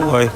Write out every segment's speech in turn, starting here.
Like,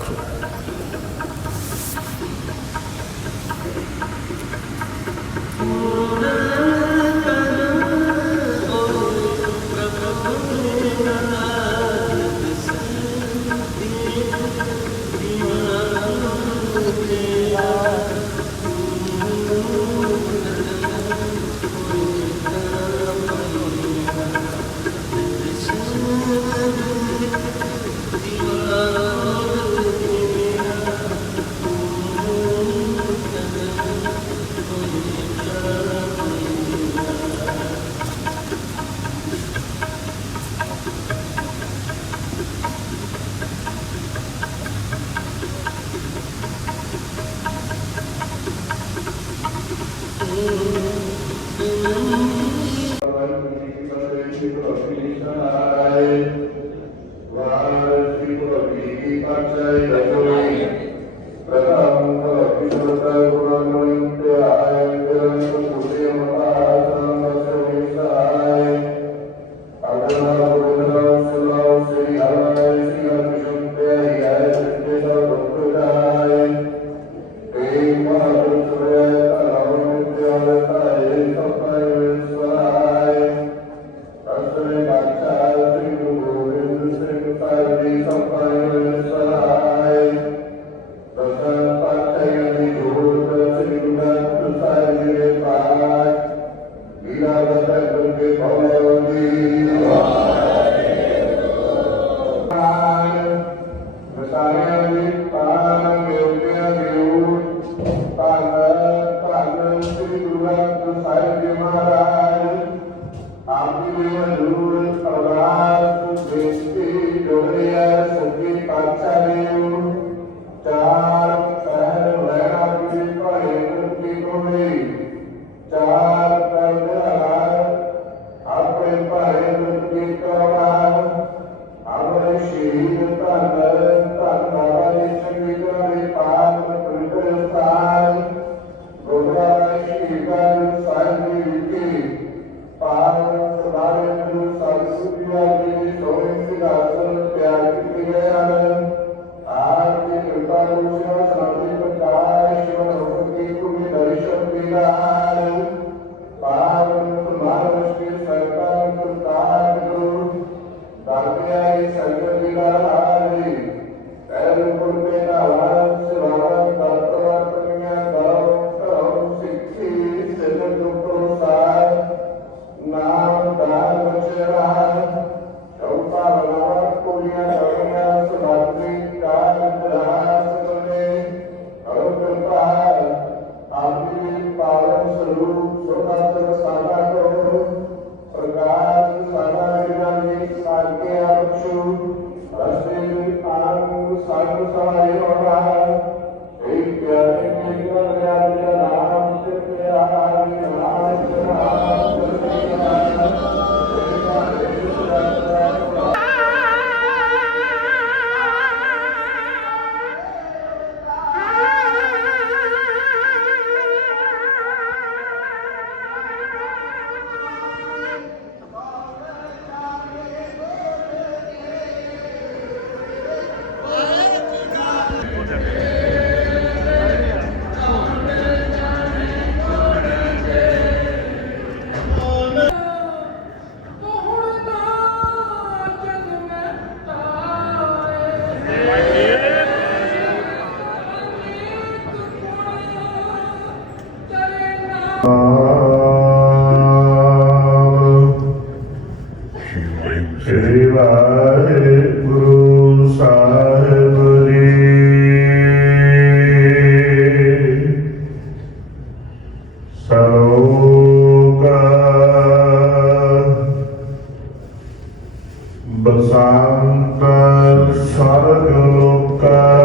Hallelujah. ਸ੍ਰੀ ਵਾਹਿਗੁਰੂ ਸਾਹਿਬ ਜੀ ਸਲੋਕ ਬਸੰਤ ਸਰਗ ਲੋਕਾ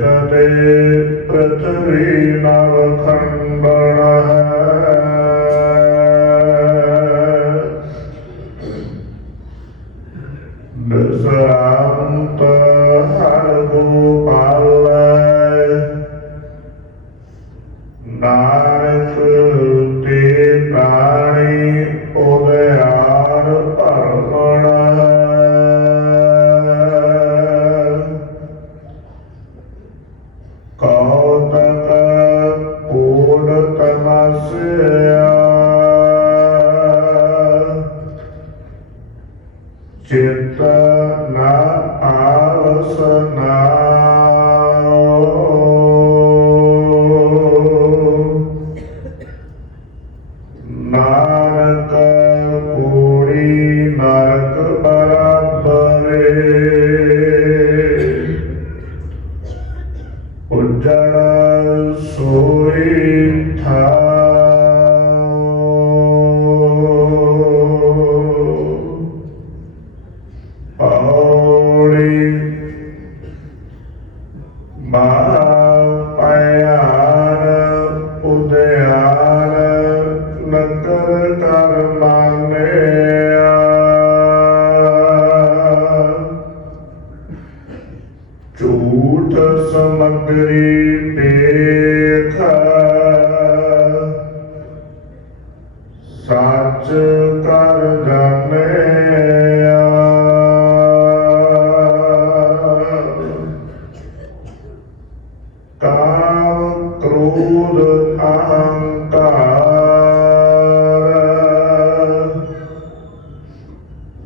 ਤਰੇ ਪ੍ਰਤਰੀ ਨਵ ਖੰਡਣ ਹੈ ਦਸਰਾਂਤ ਹਰ ਗੋਪਾਲ ਨਾਰਸ ਚਿਤ ਨਾ ਆਵਸ ਨਾ